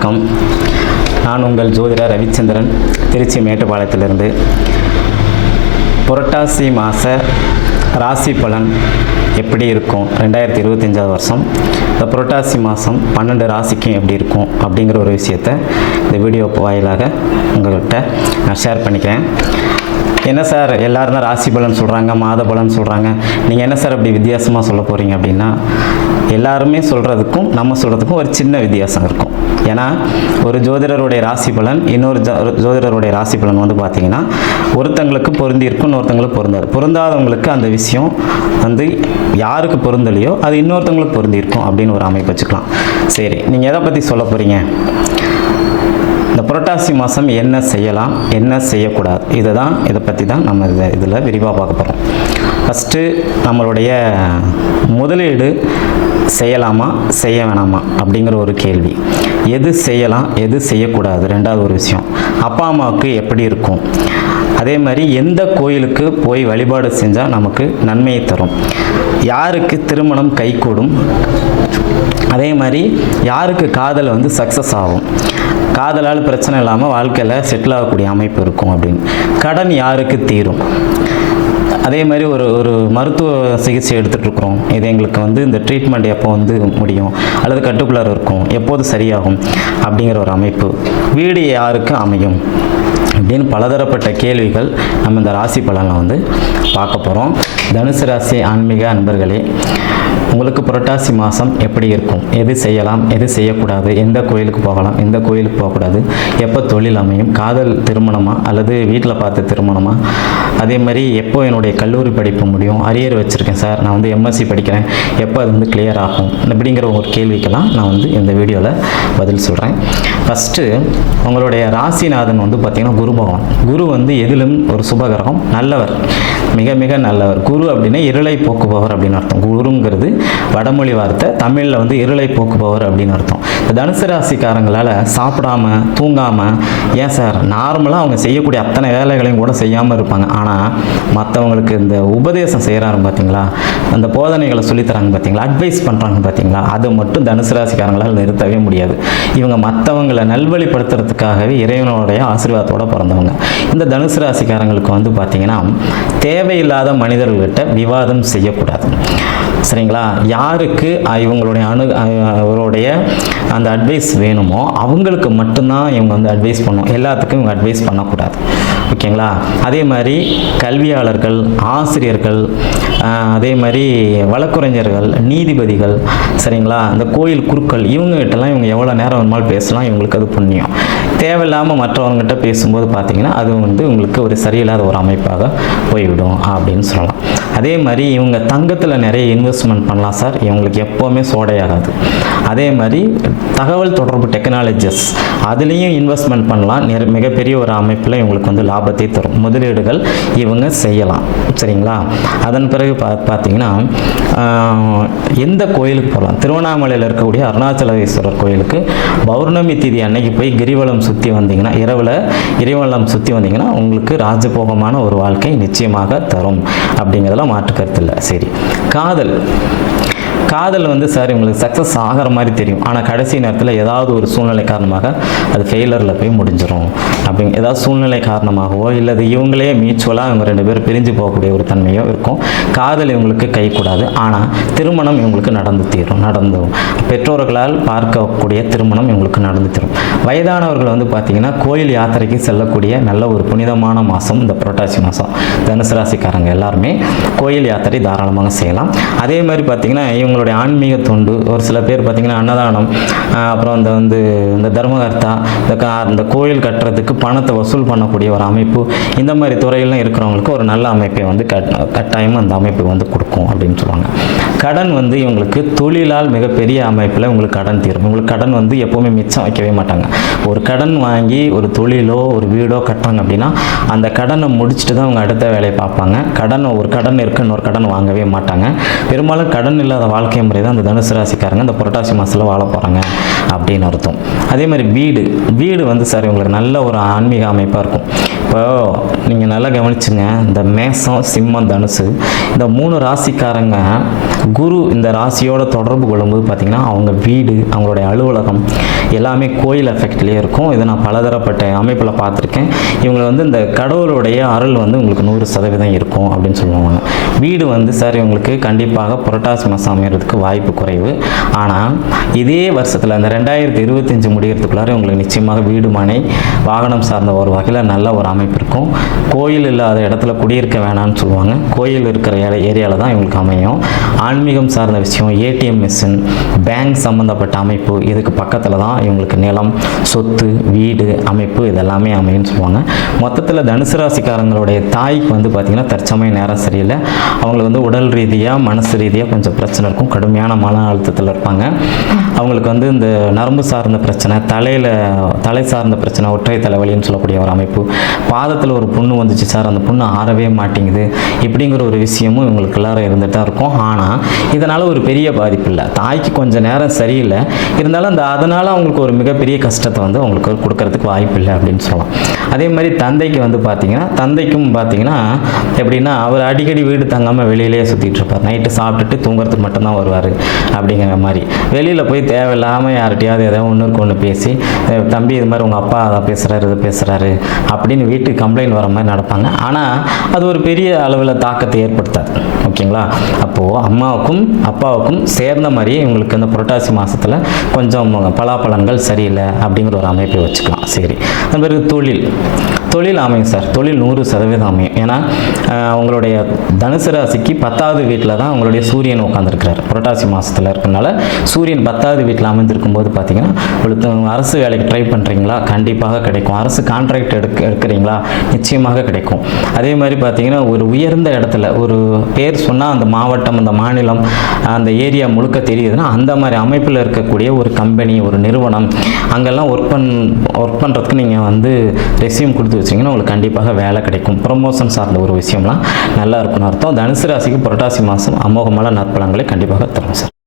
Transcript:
வணக்கம். நான் உங்கள் ஜோதிடர் ரவிச்சந்திரன், திருச்சி மேட்டுப்பாளையத்திலிருந்து. புரட்டாசி மாத ராசி பலன் எப்படி இருக்கும் 2025 வருஷம், இந்த புரட்டாசி மாதம் 12 ராசிக்கும் எப்படி இருக்கும் அப்படிங்கிற ஒரு விஷயத்தை இந்த வீடியோ வாயிலாக உங்கள்கிட்ட நான் ஷேர் பண்ணிக்கிறேன். என்ன சார் எல்லோரும் தான் ராசி பலன் சொல்கிறாங்க, மாத பலன் சொல்கிறாங்க, நீங்கள் என்ன சார் அப்படி வித்தியாசமாக சொல்ல போகிறீங்க அப்படின்னா, எல்லாருமே சொல்கிறதுக்கும் நம்ம சொல்கிறதுக்கும் ஒரு சின்ன வித்தியாசம் இருக்கும். ஏன்னா ஒரு ஜோதிடருடைய ராசி பலன் இன்னொரு ஜோதிடருடைய ராசி பலன் வந்து பார்த்திங்கன்னா ஒருத்தங்களுக்கு பொருந்தி இருக்கும், இன்னொருத்தங்களுக்கு பொருந்தாது. பொருந்தாதவங்களுக்கு அந்த விஷயம் வந்து யாருக்கு பொருந்தலையோ அது இன்னொருத்தவங்களுக்கு பொருந்தி இருக்கும் அப்படின்னு ஒரு அமைப்பு வச்சுக்கலாம். சரி, நீங்கள் எதை பற்றி சொல்ல போகிறீங்க, இந்த புரட்டாசி மாதம் என்ன செய்யலாம், என்ன செய்யக்கூடாது, இதை பற்றி தான் நம்ம இதில் விரிவாக பார்க்க போகிறோம். ஃபஸ்ட்டு நம்மளுடைய முதலீடு செய்யலாமா செய்ய வேணாமா அப்படிங்கிற ஒரு கேள்வி. எது செய்யலாம் எது செய்யக்கூடாது, ரெண்டாவது ஒரு விஷயம். அப்பா அம்மாவுக்கு எப்படி இருக்கும், அதே மாதிரி எந்த கோயிலுக்கு போய் வழிபாடு செஞ்சால் நமக்கு நன்மையை தரும், யாருக்கு திருமணம் கைகூடும், அதே மாதிரி யாருக்கு காதல் வந்து சக்ஸஸ் ஆகும், காதலால் பிரச்சனை இல்லாமல் வாழ்க்கையில் செட்டில் ஆகக்கூடிய அமைப்பு இருக்கும் அப்படின்னு, கடன் யாருக்கு தீரும், அதே மாதிரி ஒரு மருத்துவ சிகிச்சை எடுத்துகிட்ருக்குறோம், இது எங்களுக்கு வந்து இந்த ட்ரீட்மெண்ட் எப்போ வந்து முடியும் அல்லது கட்டுக்குள்ளார இருக்கும், எப்போது சரியாகும் அப்படிங்கிற ஒரு அமைப்பு, வீடு யாருக்கு அமையும் அப்படின்னு பலதரப்பட்ட கேள்விகள் நம்ம இந்த ராசி பலனில் வந்து பார்க்க போகிறோம். தனுசு ராசி ஆன்மீக அன்பர்களே, உங்களுக்கு புரட்டாசி மாதம் எப்படி இருக்கும், எது செய்யலாம் எது செய்யக்கூடாது, எந்த கோயிலுக்கு போகலாம் எந்த கோயிலுக்கு போகக்கூடாது, எப்போ தொழில் அமையும், காதல் திருமணமா அல்லது வீட்டில் பார்த்த திருமணமா, அதே மாதிரி எப்போ என்னுடைய கல்லூரி படிப்பு முடியும், அரியர் வச்சுருக்கேன் சார், நான் வந்து எம்எஸ்சி படிக்கிறேன், எப்போ அது வந்து கிளியர் ஆகும் அப்படிங்கிற ஒரு கேள்விக்கெல்லாம் நான் வந்து இந்த வீடியோவில் பதில் சொல்கிறேன். ஃபஸ்ட்டு உங்களுடைய ராசிநாதன் வந்து பார்த்திங்கன்னா குரு பகவான். குரு வந்து எதிலும் ஒரு சுபகிரகம், நல்லவர், மிக மிக நல்லவர். குரு அப்படின்னா இருளை போக்குபவர் அப்படின்னு அர்த்தம். குருங்கிறது வடமொழி வார்த்தை, தமிழில் வந்து இருளை போக்குபவர் அப்படின்னு அர்த்தம். இந்த தனுசு ராசிக்காரங்களால் சாப்பிடாம தூங்காமல், ஏன் சார் நார்மலாக அவங்க செய்யக்கூடிய அத்தனை வேலைகளையும் கூட செய்யாமல் இருப்பாங்க, ஆனால் மற்றவங்களுக்கு இந்த உபதேசம் செய்கிறாங்க பார்த்தீங்களா, அந்த போதனைகளை சொல்லித்தராங்க பார்த்தீங்களா, அட்வைஸ் பண்ணுறாங்க பார்த்தீங்களா, அது மட்டும் தனுசு ராசிக்காரங்களால் நிறுத்தவே முடியாது. இவங்க மற்றவங்களை நல்வழிப்படுத்துறதுக்காகவே இறைவனுடைய ஆசீர்வாதத்தோடு பிறந்தவங்க. இந்த தனுசு ராசிக்காரங்களுக்கு வந்து பார்த்திங்கன்னா தேவையில்லாத மனிதர்கள்கிட்ட விவாதம் செய்யக்கூடாது, சரிங்களா. யாருக்கு இவங்களுடைய அவருடைய அந்த அட்வைஸ் வேணுமோ அவங்களுக்கு மட்டும்தான் இவங்க வந்து அட்வைஸ் பண்ணும், எல்லாத்துக்கும் இவங்க அட்வைஸ் பண்ணக்கூடாது, ஓகேங்களா. அதே மாதிரி கல்வியாளர்கள், ஆசிரியர்கள், அதே மாதிரி வழக்குரைஞர்கள், நீதிபதிகள், சரிங்களா, இந்த கோயில் குருக்கள், இவங்ககிட்டலாம் இவங்க எவ்வளோ நேரம் வேணுமாலும் பேசலாம், இவங்களுக்கு அது புண்ணியம். தேவையில்லாமல் மற்றவங்ககிட்ட பேசும்போது பார்த்தீங்கன்னா அது வந்து உங்களுக்கு ஒரு சரியில்லாத ஒரு அமைப்பாக போய்விடும் அப்படின்னு சொல்லலாம். அதே மாதிரி இவங்க தங்கத்தில் நிறைய இன்வெஸ்ட்மெண்ட் பண்ணலாம் சார், இவங்களுக்கு எப்போவுமே சோடையாகாது. அதே மாதிரி தகவல் தொடர்பு டெக்னாலஜிஸ், அதுலேயும் இன்வெஸ்ட்மெண்ட் பண்ணலாம், மிகப்பெரிய ஒரு அமைப்பில் இவங்களுக்கு வந்து லாபத்தை தரும். முதலீடுகள் இவங்க செய்யலாம், சரிங்களா. அதன் பிறகு பார்த்தீங்கன்னா எந்த கோயிலுக்கு போகலாம், திருவண்ணாமலையில் இருக்கக்கூடிய அருணாச்சலேஸ்வரர் கோயிலுக்கு பௌர்ணமி திதி அன்னைக்கு போய் கிரிவலம் சுற்றி வந்தீங்கன்னா, இரவில் கிரிவலம் சுற்றி வந்தீங்கன்னா உங்களுக்கு ராஜபோகமான ஒரு வாழ்க்கை நிச்சயமாக தரும் அப்படிங்கிறதெல்லாம் மாற்று கருத்து இல்லை. சரி, காதல் வந்து சார் இவங்களுக்கு சக்ஸஸ் ஆகிற மாதிரி தெரியும், ஆனால் கடைசி நேரத்தில் ஏதாவது ஒரு சூழ்நிலை காரணமாக அது ஃபெயிலரில் போய் முடிஞ்சிடும். ஏதாவது சூழ்நிலை காரணமாகவோ இல்லது இவங்களே மியூச்சுவலாக இவங்க ரெண்டு பேரும் பிரிஞ்சு போகக்கூடிய ஒரு தன்மையோ இருக்கும். காதல் இவங்களுக்கு கைக்கூடாது, ஆனால் திருமணம் இவங்களுக்கு நடந்துடும். பெற்றோர்களால் பார்க்கக்கூடிய திருமணம் இவங்களுக்கு நடந்து தரும். வயதானவர்கள் வந்து பார்த்திங்கன்னா கோயில் யாத்திரைக்கு செல்லக்கூடிய நல்ல ஒரு புனிதமான மாதம் இந்த புரட்டாசி மாதம். தனுசு ராசிக்காரங்க எல்லாருமே கோயில் யாத்திரை தாராளமாக செய்யலாம். அதே மாதிரி பார்த்திங்கன்னா இவங்களுடைய ஆன்மீக தொண்டு, ஒரு சில பேர் பார்த்திங்கன்னா அன்னதானம், அப்புறம் இந்த தர்மகர்த்தா, இந்த கோயில் கட்டுறதுக்கு பணத்தை வசூல் பண்ணக்கூடிய ஒரு அமைப்பு, இந்த மாதிரி துறையெல்லாம் இருக்கிறவங்களுக்கு ஒரு நல்ல அமைப்பை வந்து கட்டாயமாக அந்த அமைப்பு வந்து கொடுக்கும் அப்படின்னு சொல்லுவாங்க. கடன் வந்து இவங்களுக்கு தொழிலால் மிகப்பெரிய அமைப்பில் உங்களுக்கு கடன் தீரும். உங்களுக்கு கடன் வந்து எப்போவுமே மிச்சம் வைக்கவே மாட்டாங்க. ஒரு கடன் வாங்கி ஒரு தொழிலோ ஒரு வீடோ கட்டுறாங்க அப்படின்னா அந்த கடனை முடிச்சுட்டு தான் அவங்க அடுத்த வேலையை பார்ப்பாங்க. ஒரு கடன் இருக்கு, இன்னொரு கடன் வாங்கவே மாட்டாங்க. பெரும்பாலும் கடன் இல்லாத வாழ்க்கை வாழ்க்கை முறை தான் அந்த தனுசு ராசிக்காரங்க இந்த புரட்டாசி மாதத்தில் வாழ போகிறாங்க அப்படின்னு அர்த்தம். அதே மாதிரி வீடு வந்து சார் உங்களுக்கு நல்ல ஒரு ஆன்மீக அமைப்பாக இருக்கும். இப்போ நீங்கள் நல்லா கவனிச்சுங்க, இந்த மேசம், சிம்மம், தனுசு இந்த 3 ராசிக்காரங்க குரு இந்த ராசியோட தொடர்பு கொள்ளும்போது பார்த்திங்கன்னா அவங்க வீடு, அவங்களுடைய அலுவலகம் எல்லாமே கோயில் எஃபெக்ட்லேயே இருக்கும். இதை நான் பலதரப்பட்ட அமைப்பில் பார்த்துருக்கேன். இவங்களை வந்து இந்த கடவுளுடைய அருள் வந்து உங்களுக்கு 100% இருக்கும் அப்படின்னு சொல்லுவாங்க. வீடு வந்து சார் இவங்களுக்கு கண்டிப்பாக புரட்டாசி மாதம் அமைகிறதுக்கு வாய்ப்பு குறைவு. ஆனால் இதே வருஷத்தில் அந்த 2025 முடிகிறதுக்குள்ளார உங்களுக்கு நிச்சயமாக வீடு, மனை, வாகனம் சார்ந்த ஒரு வகையில் நல்ல ஒரு அமைப்பு இருக்கும். கோயில் இல்லாத இடத்துல குடியிருக்க வேணாம்னு சொல்லுவாங்க. கோயில் இருக்கிற ஏரியாவில் தான் இவங்களுக்கு அமையும். ஆன்மீகம் சார்ந்த விஷயம், ஏடிஎம் மிஷின், பேங்க் சம்மந்தப்பட்ட அமைப்பு, இதுக்கு பக்கத்தில் தான் இவங்களுக்கு நிலம், சொத்து, வீடு அமைப்பு இதெல்லாமே அமையும்னு சொல்லுவாங்க. மொத்தத்தில் தனுசு ராசிக்காரங்களுடைய தாய்க்கு வந்து பார்த்திங்கன்னா தற்சமய நேரம் சரியில்லை. அவங்களுக்கு வந்து உடல் ரீதியாக, மனசு ரீதியாக கொஞ்சம் பிரச்சனை இருக்கும். கடுமையான மன அழுத்தத்தில் இருப்பாங்க. அவங்களுக்கு வந்து இந்த நரம்பு சார்ந்த பிரச்சனை, தலை சார்ந்த பிரச்சனை, ஒற்றை தலைவலின்னு சொல்லக்கூடிய ஒரு அமைப்பு, பாதத்தில் ஒரு புண்ணு வந்துச்சு சார், அந்த புண்ணு ஆறவே மாட்டேங்குது, இப்படிங்கிற ஒரு விஷயமும் இவங்களுக்கு எல்லாரும் இருந்துட்டு தான் இருக்கும். ஆனால் இதனால் ஒரு பெரிய பாதிப்பு இல்லை. தாய்க்கு கொஞ்சம் நேரம் சரியில்லை, இருந்தாலும் அதனால் அவங்களுக்கு ஒரு மிகப்பெரிய கஷ்டத்தை வந்து அவங்களுக்கு கொடுக்கறதுக்கு வாய்ப்பு இல்லை அப்படின்னு சொல்லலாம். அதே மாதிரி தந்தைக்கு வந்து தந்தைக்கும் பார்த்தீங்கன்னா எப்படின்னா, அவர் அடிக்கடி வீடு தங்காமல் வெளியிலேயே சுற்றிட்டு இருப்பார். நைட்டு சாப்பிட்டுட்டு தூங்குறதுக்கு மட்டும்தான் வருவார் அப்படிங்கிற மாதிரி. வெளியில் போய் தேவையில்லாமல் யார்கிட்டையாவது ஏதாவது ஒன்றுக்கு ஒன்று பேசி, தம்பி இது மாதிரி உங்கள் அப்பா அதை பேசுகிறாரு, இது பேசுகிறாரு அப்படின்னு வீட்டுக்கு கம்ப்ளைண்ட் வர மாதிரி நடப்பாங்க. ஆனால் அது ஒரு பெரிய அளவில் தாக்கத்தை ஏற்படுத்தாது. ஓகேங்களா? அப்போது அம்மாவுக்கும் அப்பாவுக்கும் சேர்ந்த மாதிரியே இவங்களுக்கு இந்த புரட்டாசி மாதத்தில் கொஞ்சம் பலாப்பழங்கள் சரியில்லை அப்படிங்கிற ஒரு அமைப்பை வச்சுக்கலாம். சரி, அது பிறகு தொழில் அமையும் சார். தொழில் 100% அமையும். ஏன்னா அவங்களுடைய தனுசு ராசிக்கு 10வது வீட்டில் தான் அவங்களுடைய சூரியன் உட்காந்துருக்கிறார். புரட்டாசி மாதத்தில் இருக்கிறனால சூரியன் 10வது வீட்டில் அமைந்திருக்கும் போது பார்த்தீங்கன்னா, அரசு வேலைக்கு ட்ரை பண்ணுறீங்களா, கண்டிப்பாக கிடைக்கும். அரசு கான்ட்ராக்ட் எடுக்கிறீங்களா, நிச்சயமாக கிடைக்கும். அதே மாதிரி பார்த்தீங்கன்னா, ஒரு உயர்ந்த இடத்துல ஒரு பேர் சொன்னால் அந்த மாவட்டம், அந்த மாநிலம், அந்த ஏரியா முழுக்க தெரியுதுன்னா, அந்த மாதிரி அமைப்பில் இருக்கக்கூடிய ஒரு கம்பெனி, ஒரு நிறுவனம், அங்கெல்லாம் ஒர்க் பண்ணுறதுக்கு நீங்கள் வந்து ரெஸ்யூம் கொடுத்து வச்சிங்கன்னா உங்களுக்கு கண்டிப்பாக வேலை கிடைக்கும். ப்ரொமோஷன் சார்ந்த ஒரு விஷயம்லாம் நல்லா இருக்குன்னு அர்த்தம். தனுசு ராசிக்கு புரட்டாசி மாதம் அமோகமான நற்பலன்களை கண்டிப்பாக தரும் சார்.